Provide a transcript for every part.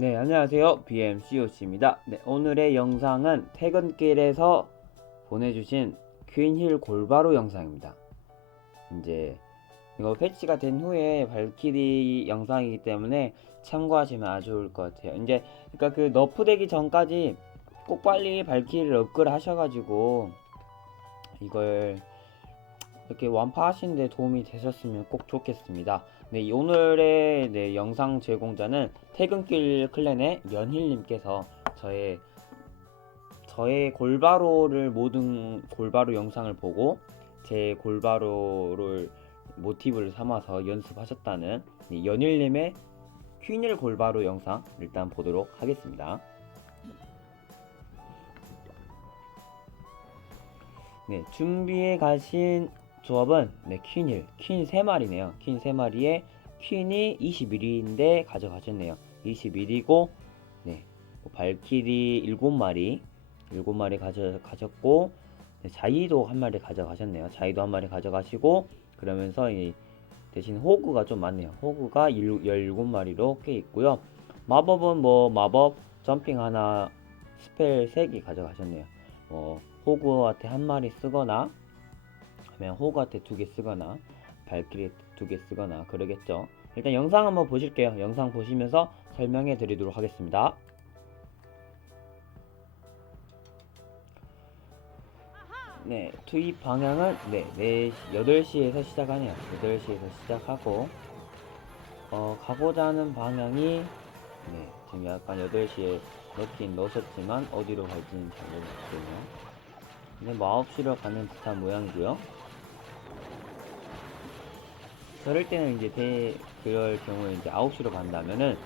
네, 안녕하세요. BMCOC입니다. 네, 오늘의 영상은 퇴근길에서 보내주신 퀸힐 골바로 영상입니다. 이제 이거 패치가 된 후에 발키리 영상이기 때문에 참고하시면 아주 좋을 것 같아요. 이제 그러니까 그 너프 되기 전까지 꼭 빨리 발키리를 업글 하셔가지고 이걸 이렇게 완파하시는데 도움이 되셨으면 꼭 좋겠습니다. 네, 이 오늘의 네, 영상 제공자는 퇴근길 클랜의 연힐님께서 저의 저의 골바로를 모든 골바로 영상을 보고 제 골바로를 모티브를 삼아서 연습하셨다는 이 연힐님의 퀸일 골바로 영상 일단 보도록 하겠습니다. 네, 준비해 가신 조합은 네, 퀸일, 퀸 3마리네요. 퀸 3마리에 퀸이 21위인데 가져가셨네요. 21위고 네, 뭐 발키리 7마리 7마리 가져, 가졌고 네, 자이도 한 마리 가져가셨네요. 자이도 한 마리 가져가시고 그러면서 이 대신 호그가 좀 많네요. 호그가 17마리로 꽤 있고요. 마법은 뭐 마법 점핑 하나 스펠 3개 가져가셨네요. 뭐 호그한테 한 마리 쓰거나 아니면 호그한테 두 개 쓰거나 발키리 두개 쓰거나 그러겠죠. 일단 영상 한번 보실게요. 영상 보시면서 설명해 드리도록 하겠습니다. 네, 투입 방향은 네, 4시, 8시에서 시작하네요. 8시에서 시작하고 어, 가고자 하는 방향이 네, 지금 약간 8시에 넣긴 넣으셨지만 어디로 갈지는 잘 모르겠군요. 근데 뭐 9시로 가는 듯한 모양이고요. 그럴 때는 이제 대, 그럴 경우에 이제 9시로 간다면은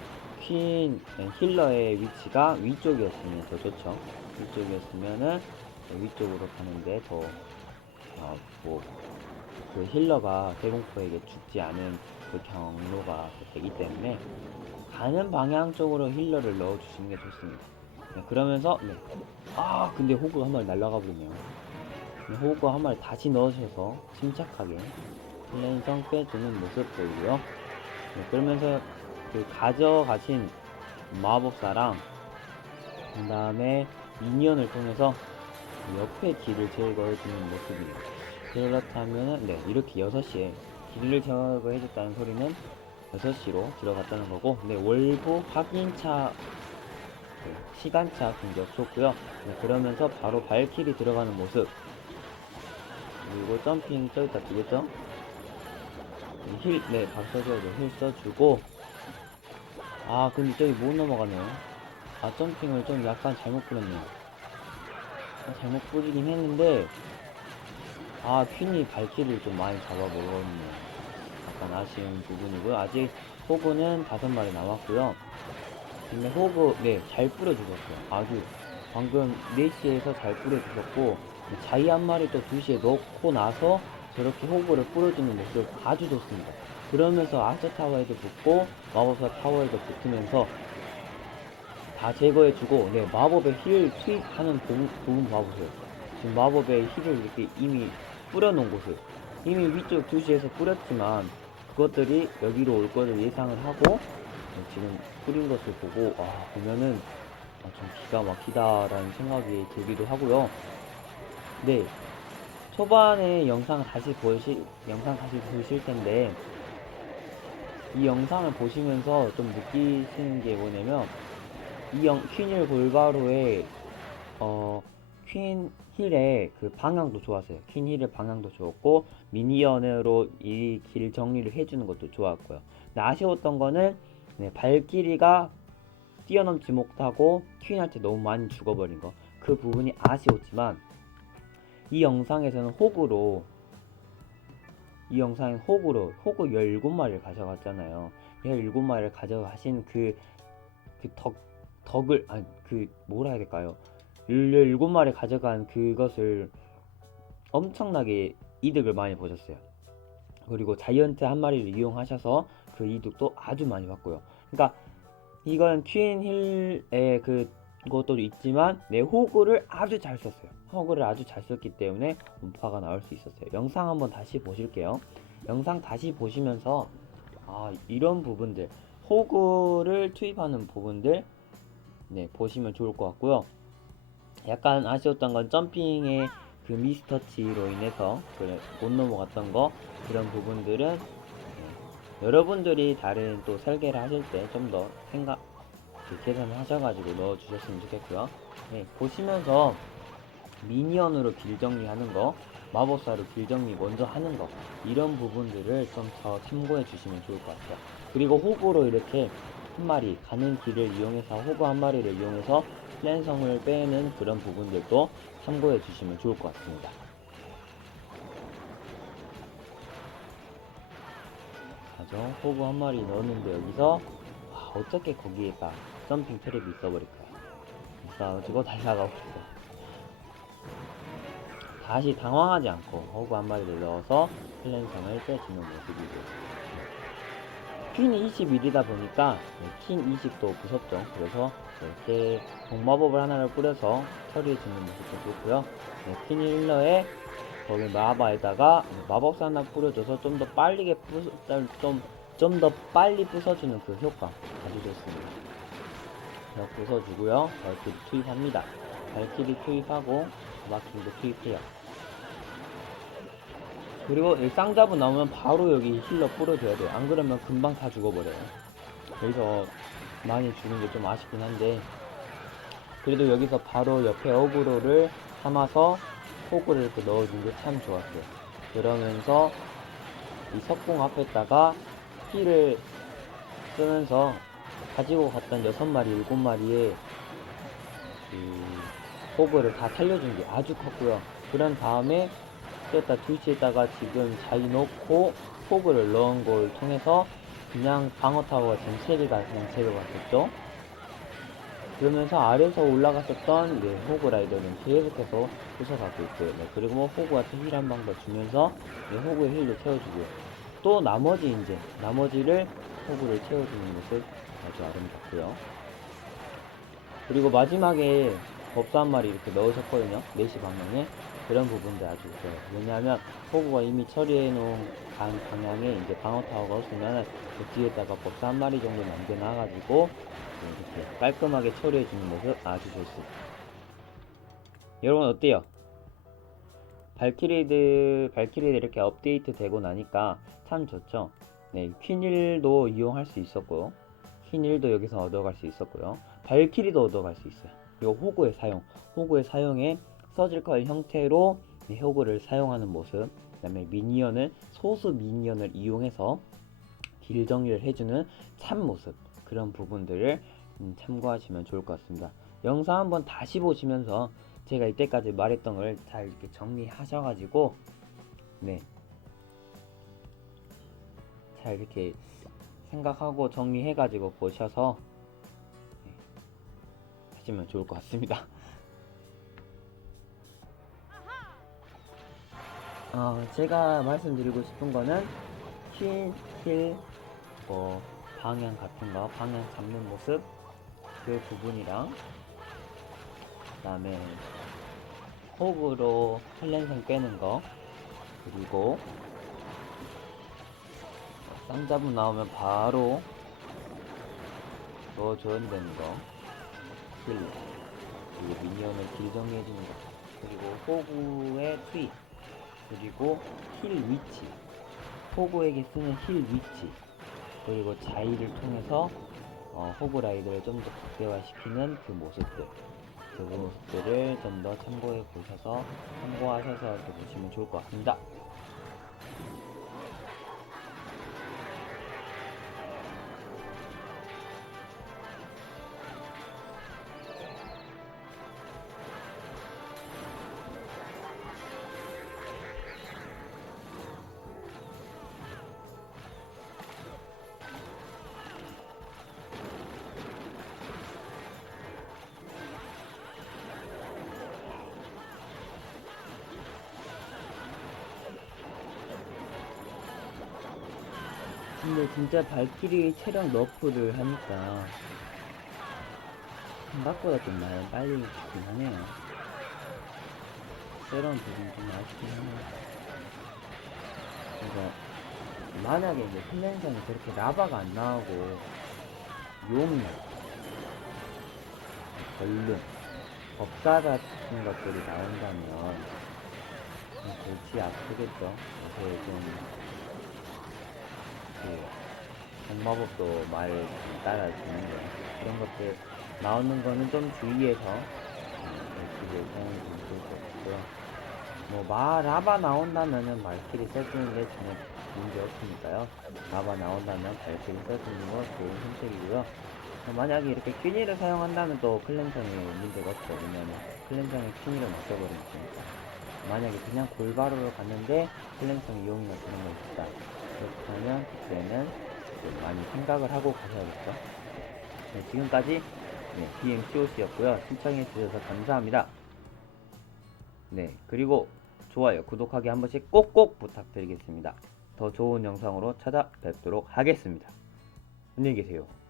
퀸 힐러의 위치가 위쪽이었으면 더 좋죠. 위쪽이었으면은 위쪽으로 가는데 더, 어, 뭐, 그 힐러가 대공포에게 죽지 않은 그 경로가 되기 때문에 가는 방향 쪽으로 힐러를 넣어주시는 게 좋습니다. 네, 그러면서, 네. 아, 근데 호구가 한 마리 날아가 버리네요. 네, 호구가 한 마리 다시 넣으셔서 침착하게 플랜성 빼주는 모습 보이고요. 네, 그러면서 그 가져가신 마법사랑 그 다음에 미니언을 통해서 옆에 길을 제거해주는 모습이에요. 그렇다면은 네 이렇게 6시에 길을 제거해줬다는 소리는 6시로 들어갔다는 거고 네 월부 확인차 네, 시간차 굉장히 좋고요. 네, 그러면서 바로 발길이 들어가는 모습 그리고 점핑 저기다 두겠죠? 힐, 네, 박 써줘야죠. 힐 써주고. 아, 근데 저기 못 넘어가네요. 아, 점핑을 좀 약간 잘못 뿌렸네요. 아, 잘못 뿌리긴 했는데, 아, 퀸이 발키를 좀 많이 잡아먹었네요. 약간 아쉬운 부분이고요. 아직 호그는 다섯 마리 남았고요. 근데 호그, 네, 잘 뿌려주셨어요. 아주, 방금 4시에서 잘 뿌려주셨고, 자이 한 마리 또 2시에 넣고 나서 저렇게 호구를 뿌려주는 모습 아주 좋습니다. 그러면서 아처 타워에도 붙고 마법사 타워에도 붙으면서 다 제거해주고 네 마법의 힐 투입하는 부분, 부분 봐보세요. 지금 마법의 힐을 이렇게 이미 뿌려놓은 곳을 이미 위쪽 2시에서 뿌렸지만 그것들이 여기로 올 것을 예상을 하고 네, 지금 뿌린 것을 보고 아 보면은 아, 좀 기가 막히다라는 생각이 들기도 하고요. 네, 초반에 영상 다시 보실 영상 다시 보실 텐데 이 영상을 보시면서 좀 느끼시는 게 뭐냐면 이 영, 퀸힐 골바로의 어, 퀸 힐의 그 방향도 좋았어요. 퀸 힐의 방향도 좋았고 미니언으로 이 길 정리를 해주는 것도 좋았고요. 아쉬웠던 거는 네, 발길이가 뛰어넘지 못하고 퀸한테 너무 많이 죽어버린 거. 그 부분이 아쉬웠지만 이 영상에서는 호구로 이 영상엔 호구로 호구 17마리를 가져갔잖아요. 17마리를 가져가신 그, 그 덕, 덕을, 아니, 그, 뭐라 해야 될까요? 17마리 가져간 그것을 엄청나게 이득을 많이 보셨어요. 그리고 자이언트 한 마리를 이용하셔서 그 이득도 아주 많이 봤고요. 그러니까 이건 퀸 힐의 그 것도 있지만 내 호구를 아주 잘 썼어요. 호구를 아주 잘 썼기 때문에 음파가 나올 수 있었어요. 영상 한번 다시 보실게요. 영상 다시 보시면서 아 이런 부분들 호구를 투입하는 부분들 네 보시면 좋을 것 같고요. 약간 아쉬웠던 건 점핑의 그 미스터치로 인해서 못 넘어갔던 거 그런 부분들은 네, 여러분들이 다른 또 설계를 하실 때 좀 더 생각 그 계산을 하셔가지고 넣어주셨으면 좋겠고요. 네, 보시면서 미니언으로 길 정리하는 거, 마법사로 길 정리 먼저 하는 거 이런 부분들을 좀 더 참고해 주시면 좋을 것 같아요. 그리고 호구로 이렇게 한 마리 가는 길을 이용해서 호구 한 마리를 이용해서 플랜성을 빼는 그런 부분들도 참고해 주시면 좋을 것 같습니다. 가죠. 호구 한 마리 넣었는데 여기서 와, 어떻게 거기에다 점핑 트랩이 있어버릴까요? 있어가지고 달려가고 있어. 다시 당황하지 않고 호구 한 마리를 넣어서 플랜성을 빼주는 모습이고 퀸이 21이다 보니까 네, 퀸 20도 무섭죠. 그래서 이렇게 동마법을 하나를 뿌려서 처리해주는 모습도 좋고요. 네, 퀸 1러에 거기 마바에다가 마법사 하나 뿌려줘서 좀 더 빨리게 부숴, 좀, 좀 더 빨리 부숴주는 그 효과 아주 좋습니다. 자, 부숴주고요. 발키리 투입합니다. 발키리 투입하고 마킹도 투입해요. 그리고 이 쌍잡은 나오면 바로 여기 힐러 뿌려줘야 돼요. 안 그러면 금방 다 죽어버려요. 여기서 많이 죽는 게좀 아쉽긴 한데 그래도 여기서 바로 옆에 어그로를 삼아서 호구를 이렇게 넣어준 게 참 좋았어요. 그러면서 이 석궁 앞에다가 힐을 쓰면서 가지고 갔던 여섯 마리, 일곱 마리의 그 호구를 다 살려준 게 아주 컸고요. 그런 다음에 뺐다 트위치에다가 지금 잘 넣고 호구를 넣은 걸 통해서 그냥 방어 타워가 지금 세 개가 그냥 제거가 됐죠. 그러면서 아래에서 올라갔었던 네, 호구 라이더는 계속해서 부숴가고 있고요. 네, 그리고 뭐 호구한테 힐 한 방 더 주면서 네, 호구의 힐도 채워주고요. 또 나머지 이제 나머지를 호구를 채워주는 모습 아주 아름답고요. 그리고 마지막에 법사 한 마리 이렇게 넣으셨거든요. 4시 방향에. 그런 부분들 아주 좋아요. 왜냐하면 호구가 이미 처리해 놓은 간 방향에 이제 방어 타워가 없으면 그 뒤에다가 법사 한 마리 정도 남겨놔가지고 이렇게 깔끔하게 처리해 주는 모습 아주 좋습니다. 여러분 어때요? 발키리드 발키리드 이렇게 업데이트 되고 나니까 참 좋죠. 네, 퀸일도 이용할 수 있었고요. 퀸일도 여기서 얻어갈 수 있었고요. 발키리도 얻어갈 수 있어요. 그리고 호구의 사용, 호구의 사용에 서질컬 형태로 이 호구를 사용하는 모습, 그 다음에 미니언을 소수 미니언을 이용해서 길 정리를 해주는 참 모습 그런 부분들을 음, 참고하시면 좋을 것 같습니다. 영상 한번 다시 보시면서 제가 이때까지 말했던 걸 잘 이렇게 정리하셔가지고 네. 잘 이렇게 생각하고 정리해가지고 보셔서 네, 하시면 좋을 것 같습니다. 어, 제가 말씀드리고 싶은 거는 퀸, 힐, 뭐 방향 같은 거, 방향 잡는 모습 그 부분이랑 그 다음에 호흡으로 헬렌성 빼는 거 그리고 쌍잡음 나오면 바로 넣어줘야 되는 거 힐, 그리고 미니언을 길 정리해주는 거 그리고 호구의 투입. 그리고 힐 위치. 호구에게 쓰는 힐 위치. 그리고 자이를 통해서 어, 호구 라이더를 좀 더 극대화시키는 그 모습들. 그 모습들을 좀 더 참고해 보셔서 참고하셔서 이렇게 보시면 좋을 것 같습니다. 근데 진짜 발키리 체력 너프를 하니까 생각보다 좀 많이 빨리 죽긴 하네요. 새로운 부분이 좀 아쉽긴 하네요. 그래서 만약에 이제 플랜성이 저렇게 라바가 안 나오고 용, 벌룬, 법사 같은 것들이 나온다면 좀 골치 아프겠죠. 요새 좀, 그, 정마법도 말을 좀 따라주는데, 그런 것들 나오는 거는 좀 주의해서, 기를 사용해주면 좋을 것 같고요. 뭐, 마, 라바 나온다면은 말키리 써주는데 전혀 문제 없으니까요. 라바 나온다면 발키리 써주는 거 좋은 선택이고요. 어, 만약에 이렇게 퀸이를 사용한다면 또 클랜성이 문제가 없죠. 왜냐면 클랜성이 퀸이를 맞춰버리니까. 만약에 그냥 골바로로 갔는데 클랜성이 이용이가 되는 거 있다. 그렇다면 그때는 좀 많이 생각을 하고 가셔야겠죠. 네, 지금까지 네, BMCOC였고요. 시청해 주셔서 감사합니다. 네, 그리고 좋아요, 구독하기 한 번씩 꼭꼭 부탁드리겠습니다. 더 좋은 영상으로 찾아뵙도록 하겠습니다. 안녕히 계세요.